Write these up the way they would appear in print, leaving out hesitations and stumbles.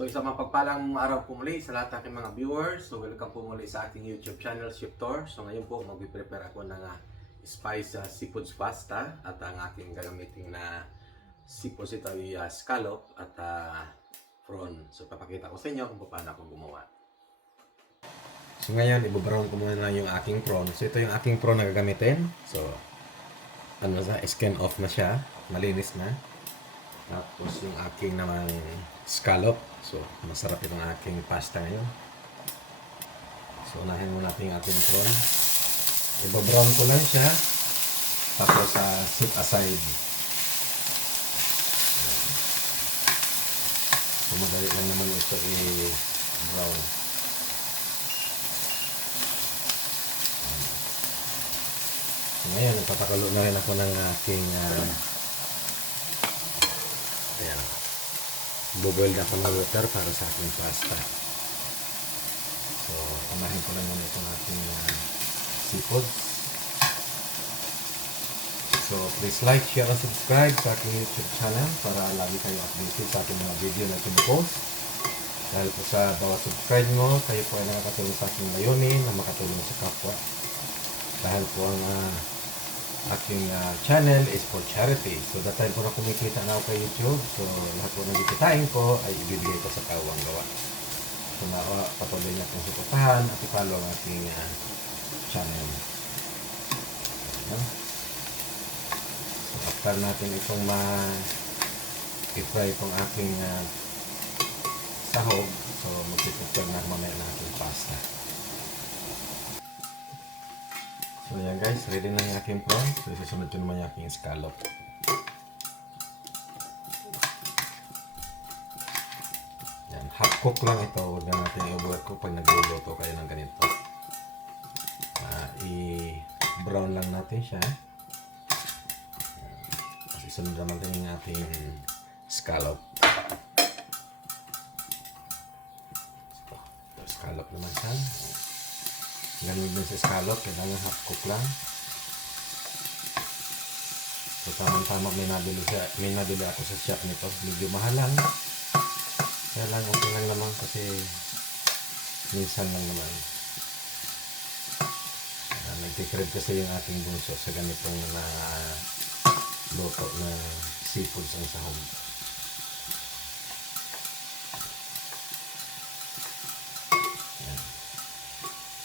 So isang mapagpalang araw po muli sa lahat ng aking mga viewers. So welcome po muli sa ating YouTube channel, Shiftor. So ngayon po mag-prepare ako ng spice seafood pasta. At ang aking gagamitin na seafood ito ay scallop at prawn. So papakita ko sa inyo kung paano ako gumawa. So ngayon ibabrown ko muna yung aking prawn. So ito yung aking prawn na gagamitin. So skin off na siya. Malinis na. Tapos yung aking naman scallop. So, masarap itong aking pasta ngayon. So, unahin muna natin yung ating prawn. Ibabrown ko lang siya. Tapos, set aside. So, madali lang naman ito i-brown. So, ngayon, nagpapakulo na rin ako ng aking ayan. Buboil na ako ng water para sa aking pasta. So, unahin ko lang muna itong ating seafood. So, please like, share, and subscribe sa aking YouTube channel para lagi kayo updated sa aking mga video na pinipost. Dahil po sa bawat subscribe mo, kayo po ay nakakatulong sa aking layunin na makatulong sa kapwa. Dahil po ang aking channel is for charity. So, that time po na kumikita na ako kay YouTube. So, lahat po ng kikitain ko ay ibibigay ko sa kawang gawa. So, patuloy na itong suportahan at i-follow ang ating channel. So, after natin itong i-fry itong aking sahog, so, mag-prepare na mamaya na ating pasta. So yan guys, ready na yung aking prawn. So susunod ko naman yung aking scallop. Yan, half cook lang ito. Huwag na natin i-overcook pag nagluluto kayo ng ganito. I-brown lang natin siya. Tapos isunod naman din yung ating scallop. So, scallop naman siya. Ganun din sa scallop, kailangan half cook lang. So tamang-tama may nabili ako sa shop nito. Medyo mahal lang. Kaya lang okay lang naman kasi minsan lang naman. Nagtikrib kasi yung ating bunso sa ganitong luto na seafood ang sahog.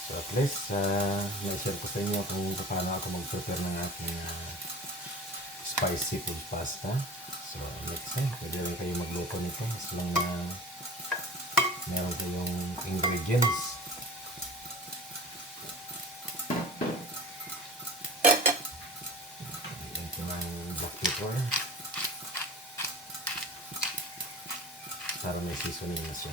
So at least, na-share ko sa inyo kung paano ako mag-prepare ng aking spicy seafood pasta. So next time, pwede rin kayo magluto nito as long na meron kayong ingredients. Ito ng black pepper para may seasoning na siya.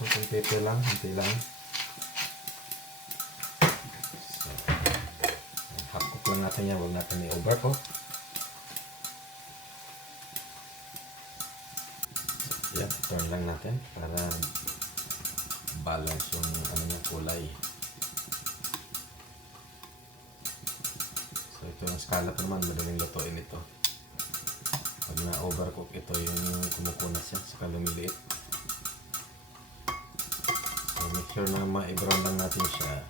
So, pepper lang, hinti lang. So, half cook lang natin yan, huwag natin i-overcook. So, yan, turn lang natin para balance yung kulay. So, ito yung scallop naman, madaling lutuin ito. Pag na-overcook, ito yung kumukunat siya, saka lumiliit. Make sure na ma-brown lang natin siya.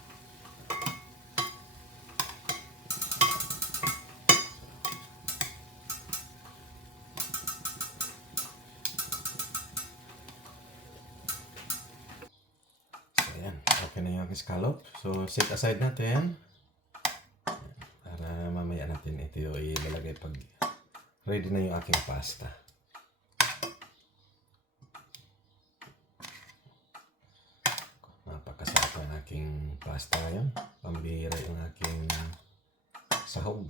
So ayan, okay na yung aking scallop. So set aside natin. Para mamaya natin ito yung ilalagay pag ready na yung aking pasta. Napakasarap ang aking pasta ngayon. Pambihira yung aking sahog.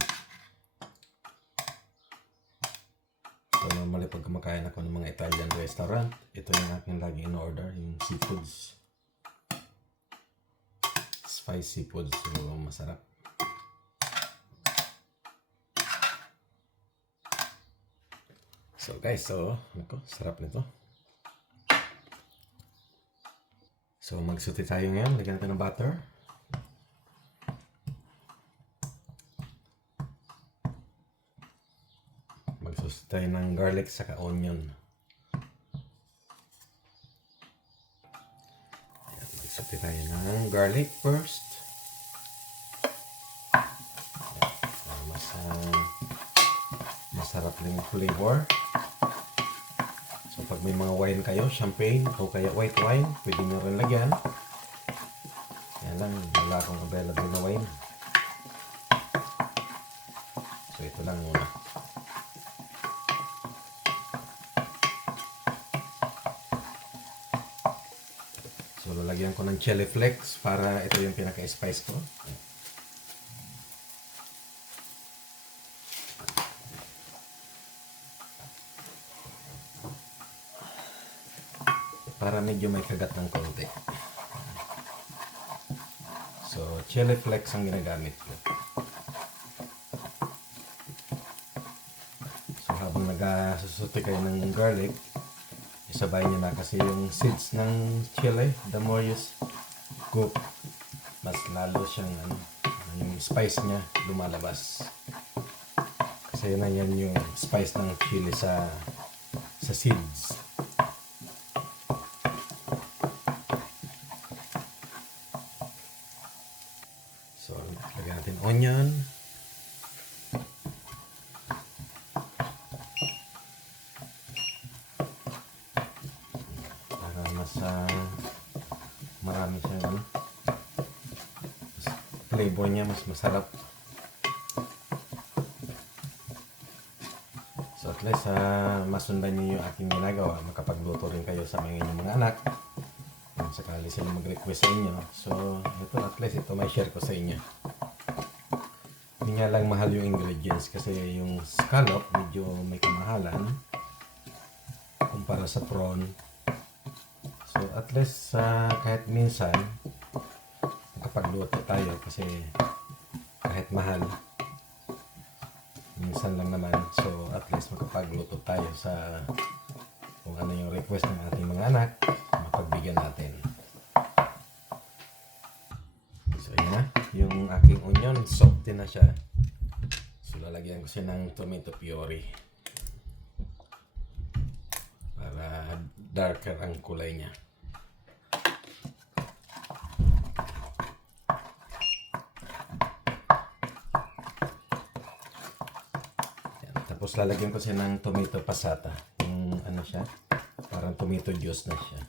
So normally pag kumakain ako ng mga Italian restaurant, ito yung aking lagi in-order, yung seafoods. Spicy seafoods, so masarap. So guys, sarap nito. So magsuti tayo ngayon, lagyan natin ng butter. tayo ng garlic saka onion. Ayan, magsaute tayo ng garlic first. Ayan, masarap lang yung flavor. So pag may mga wine kayo, champagne o kaya white wine, pwede nyo rin lagyan. Yan lang, wala akong available na wine. So ito lang muna. So lalagyan ko ng chili flakes para ito yung pinaka-spice ko. Para medyo may kagat ng konti. So chili flakes ang ginagamit ko. So habang nagsusuti kayo ng garlic, isabay nyo na kasi yung seeds ng chili, the more you cook, mas lalo siyang yung spice niya lumalabas. Kasi na yan yung spice ng chili sa seeds. So lagyan natin onion. Mas marami siyang flavor niya, mas masarap. So at least masundan niyo yung aking ginagawa, makapagluto rin kayo sa mga anak kung sakali sila mag-request sa inyo. So ito, at least ito may share ko sa inyo. Hindi nga lang mahal yung ingredients kasi yung scallop medyo may kamahalan kumpara sa prawn. So at least kahit minsan makapagluto tayo kasi kahit mahal, minsan lang naman. So at least makapagluto tayo sa kung ano yung request ng ating mga anak, mapagbigyan natin. So yun na, yung aking onion, soft na siya. So lalagyan ko siya ng tomato puree para darker ang kulay niya. Yan. Tapos lalagyan ko siya ng tomato passata. Yung ano siya, parang tomato juice na siya.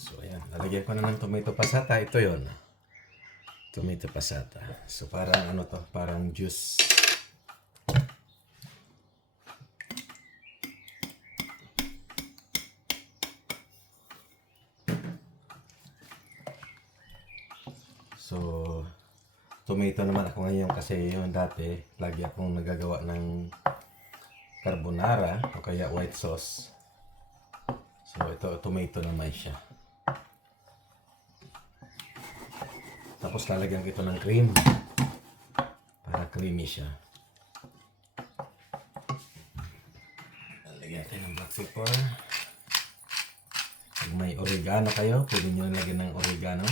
So ayan, lalagyan ko na ng tomato passata. Ito yon, tomato passata. So parang ano to, parang juice. So tomato naman ako ngayon kasi yung dati lagi akong nagagawa ng carbonara o kaya white sauce. So ito tomato naman siya. Tapos lalagyan ko ito ng cream para creamy siya. Lalagyan natin ng black pepper. Kung may oregano kayo, pwede nyo lagyan ng oregano.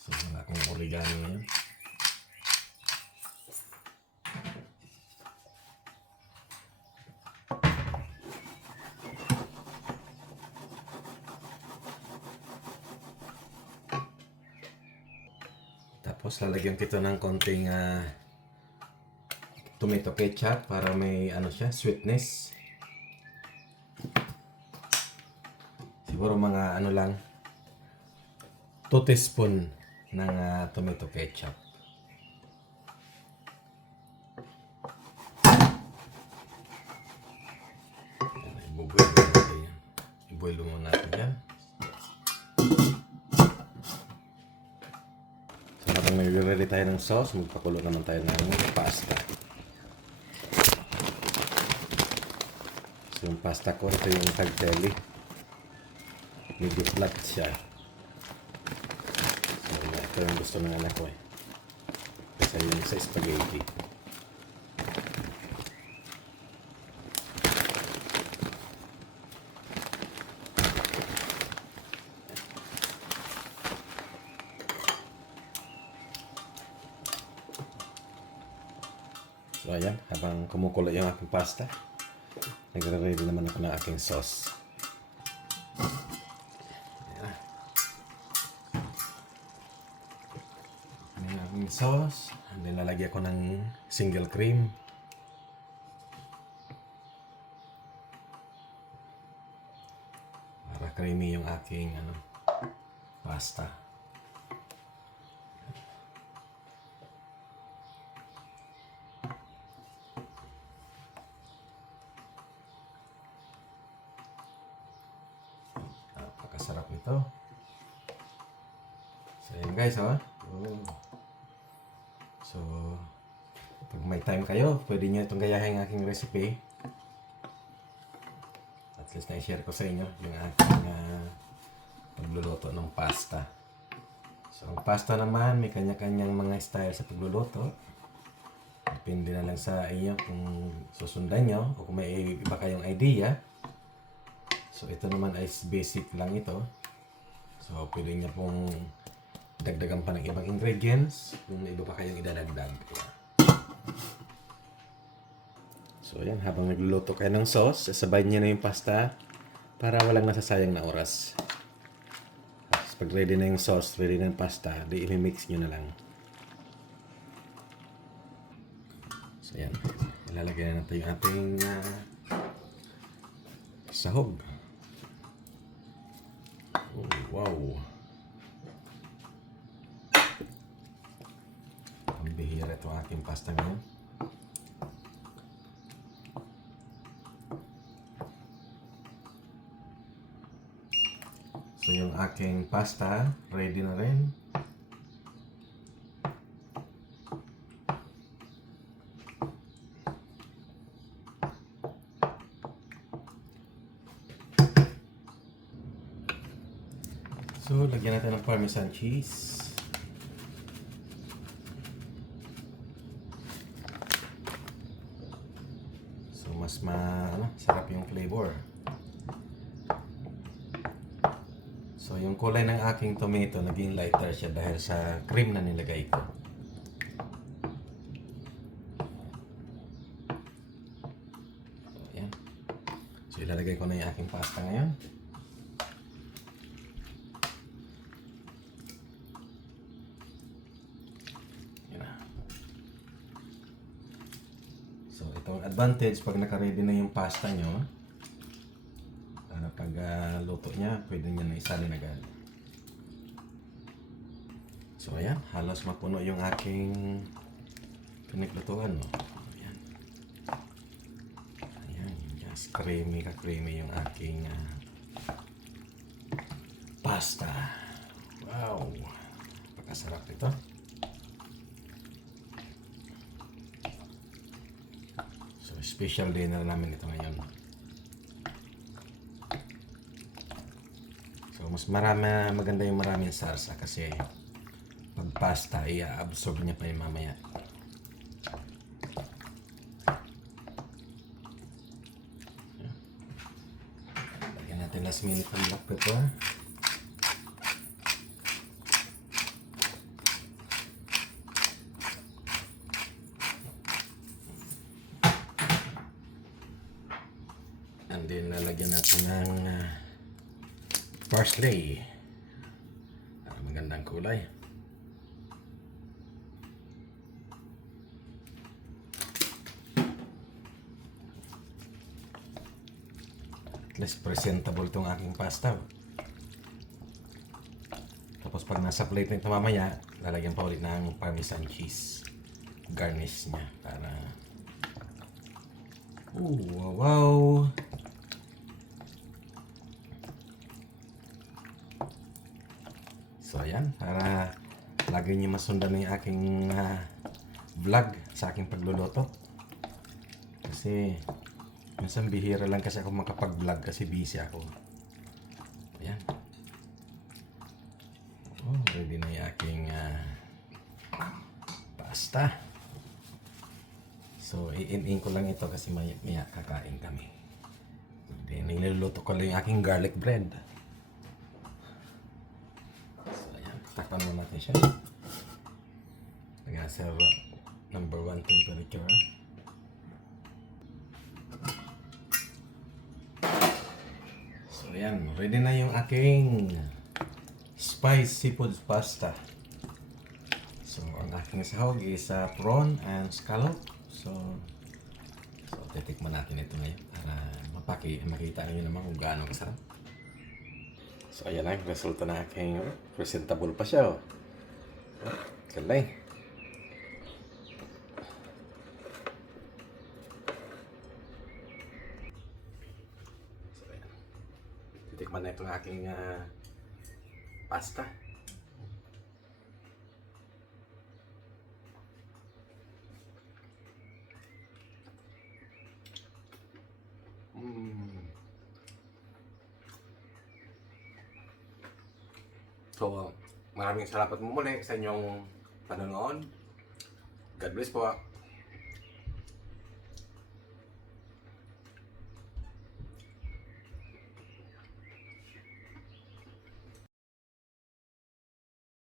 So wala akong oregano ngayon. Tapos lalagyan ko ito ng konting tomato ketchup para may ano siya, sweetness. Siguro mga ano lang, 2 teaspoon ng tomato ketchup. I-boil muna natin yan. So habang nag-ready tayo ng sauce, magpakulo naman tayo ng pasta. So yung pasta ko, ito yung tagteli. Medyo flat siya. So ito yung gusto ng anak ko kasi yung sa spaghetti. ayan, habang kumukulo yung aking pasta, nagre-ready naman ako ng aking sauce. Ayan. Ayan yung aking sauce. And then lalagyan ko ng single cream. Para creamy yung aking pasta. Napakasarap nito. So yun guys, So pag may time kayo, pwede nyo itong gayahin ang aking recipe. At least na-share ko sa inyo yung aking pagluluto ng pasta. So ang pasta naman, may kanya-kanyang mga style sa pagluluto. Depende na lang sa inyo kung susundan nyo o kung may iba kayong idea. So ito naman ay basic lang ito. So pwede nyo pong dagdagan pa ng ibang ingredients kung may iba pa kayong idadagdag. So ayan, habang nagluluto kayo ng sauce, sasabay nyo na yung pasta para walang nasasayang na oras. Tapos pag ready na yung sauce, ready na yung pasta, di i-mix nyo na lang. So ayan, ilalagay na natin yung ating sahog. Oh, wow! Ang bihira itong aking pasta ngayon. So yung aking pasta, ready na rin. So lagyan natin ng parmesan cheese. So mas sarap yung flavor. So yung kulay ng aking tomato naging lighter siya dahil sa cream na nilagay ko. So ayan. So ilalagay ko na yung aking pasta ngayon. Yan na. So itong advantage pag naka-ready na yung pasta nyo, pag luto niya, pwede niya na isalin agad. So ayan, halos mapuno yung aking pinaglutuan, no? Ayan. Ayan, just creamy ka-creamy yung aking pasta. Wow! Pagkasarap ito. So special dinner namin ito ngayon. So mas maganda yung maraming sarsa kasi pag pasta, i-absorb niya pa yung mamaya. Lagyan natin last minute ng black pepper. And then lalagyan natin ng parsley para magandang kulay. At least presentable itong aking pasta. Tapos pag nasa plate nito mamaya, lalagyan pa ulit ng parmesan cheese garnish niya para wow! So ayan, para lagi niyo masundan yung aking vlog sa aking pagluluto. Kasi minsan bihira lang kasi ako makapag-vlog kasi busy ako. Ayan. Oh, ready na yung aking pasta. So i-in ko lang ito kasi maya kakain kami. Then niluluto ko lang yung aking garlic bread. Takpan mo natin siya. Nag-serve number 1 temperature. ayan, ready na yung aking spice seafood pasta. So, ang aking sahog is prawn and scallop. So titikman natin ito ngayon para makita nyo naman kung gaano kasarap. So, ayan na yung resulta na aking presentable pa siya. Oh. Galing. So, ayan. Titikman na itong aking pasta. So, maraming salamat mo muli sa inyong panonood. God bless po.